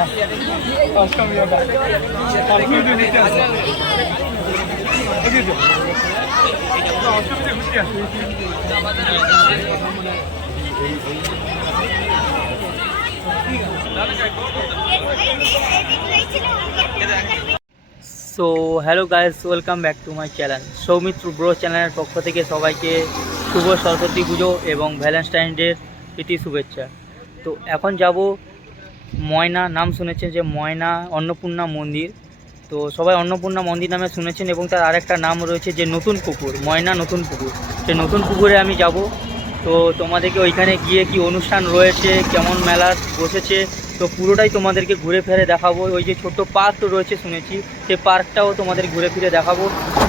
So hello guys, welcome back to my channel. Soumitra bro চ্যানেলের পক্ষ থেকে সবাইকে শুভ সরস্বতী পুজো এবং ভ্যালেন্টাইন ডের প্রীতি শুভেচ্ছা। তো এখন যাব ময়না, নাম শুনেছেন যে ময়না অন্নপূর্ণা মন্দির। তো সবাই অন্নপূর্ণা মন্দির নামে শুনেছেন, এবং তার আরেকটা নাম রয়েছে যে নতুন পুকুর, ময়না নতুন পুকুর। সেই নতুন পুকুরে আমি যাব। তো তোমাদেরকে ওইখানে গিয়ে কি অনুষ্ঠান রয়েছে, কেমন মেলা বসেছে, তো পুরোটাই তোমাদেরকে ঘুরে ফিরে দেখাবো। ওই যে ছোট্ট পার্ক রয়েছে শুনেছি, সেই পার্কটাও তোমাদের ঘুরে ফিরে দেখাবো।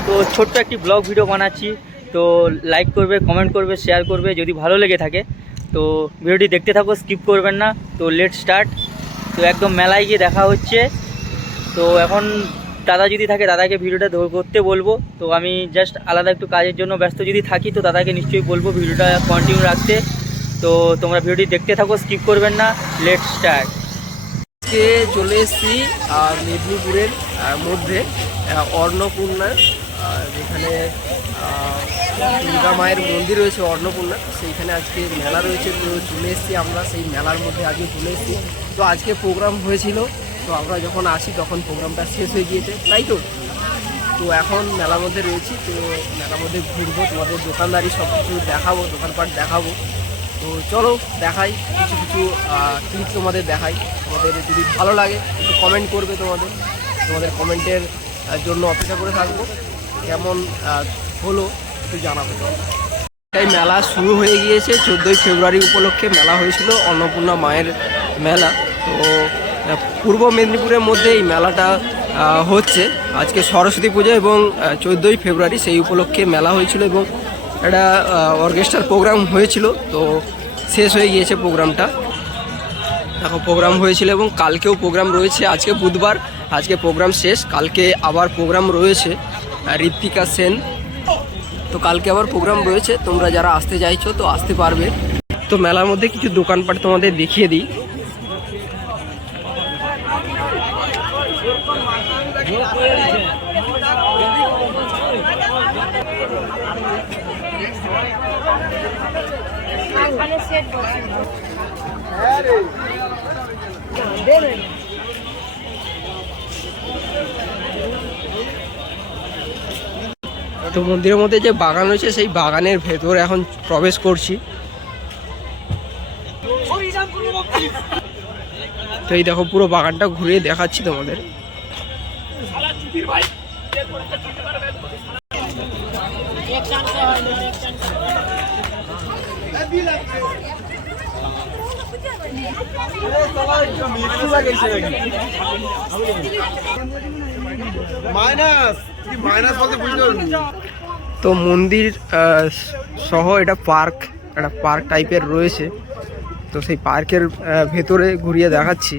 তো ছোট্ট একটি ব্লগ ভিডিও বানাচ্ছি, তো লাইক করবে, কমেন্ট করবে, শেয়ার করবে যদি ভালো লেগে থাকে। তো ভিডিওটি দেখতে থাকো, স্কিপ করবেন না। তো লেট স্টার্ট। তো একদম মেলায় গিয়ে দেখা হচ্ছে। তো এখন দাদা যদি থাকে দাদাকে ভিডিওটা করতে বলবো। তো আমি জাস্ট আলাদা একটু কাজের জন্য ব্যস্ত যদি থাকি, তো দাদাকে নিশ্চয়ই বলবো ভিডিওটা কন্টিনিউ রাখতে। তো তোমরা ভিডিওটি দেখতে থাকো, স্কিপ করবেন না। Let start. আজকে চলে এসেছি মেদিনীপুরের মধ্যে অন্নপূর্ণা, যেখানে দুর্গা মায়ের মন্দির রয়েছে অন্নপূর্ণা, সেইখানে আজকে মেলা রয়েছে। তো চলে এসেছি আমরা সেই মেলার মধ্যে, আজকে চলে এসেছি। তো আজকে প্রোগ্রাম হয়েছিল, তো আমরা যখন আসি তখন প্রোগ্রামটা শেষ হয়ে গিয়েছে, তাই তো। তো এখন মেলার মধ্যে রয়েছি, তো মেলার মধ্যে ঘুরবো, তোমাদের দোকানদারি সব কিছু দেখাবো, দোকানপাট দেখাবো। তো চলো দেখাই, কিছু কিছু ক্লিপ তোমাদের দেখাই। তোমাদের যদি ভালো লাগে একটু কমেন্ট করবে, তোমাদের কমেন্টের জন্য অপেক্ষা করে থাকবো। কেমন হলো একটু জানাবো। তাই মেলা শুরু হয়ে গিয়েছে, 14ই ফেব্রুয়ারি উপলক্ষে মেলা হয়েছিল, অন্নপূর্ণা মায়ের মেলা। তো পূর্ব মেদিনীপুরের মধ্যে এই মেলাটা হচ্ছে। আজকে সরস্বতী পুজো এবং 14ই ফেব্রুয়ারি সেই উপলক্ষে মেলা হয়েছিল, এবং একটা অর্কেস্ট্রার প্রোগ্রাম হয়েছিল। তো শেষ হয়ে গিয়েছে প্রোগ্রামটা। এখন প্রোগ্রাম হয়েছিল এবং কালকেও প্রোগ্রাম রয়েছে। আজকে বুধবার, আজকে প্রোগ্রাম শেষ, কালকে আবার প্রোগ্রাম রয়েছে ঋত্বিকা সেন। তো কালকে আবার প্রোগ্রাম রয়েছে, তোমরা যারা আসতে চাইছো তো আসতে পারবে। তো মেলার মধ্যে কিছু দোকানপাট তোমাদের দেখিয়ে দিই। তো মন্দিরের মধ্যে যে বাগান রয়েছে সেই বাগানের ভেতরে এখন প্রবেশ করছি। তো এই দেখো পুরো বাগানটা ঘুরিয়ে দেখাচ্ছি তোমাদের। তো মন্দির সহ এটা পার্ক, একটা পার্ক টাইপের রয়েছে। তো সেই পার্কের ভেতরে ঘুরিয়ে দেখাচ্ছি।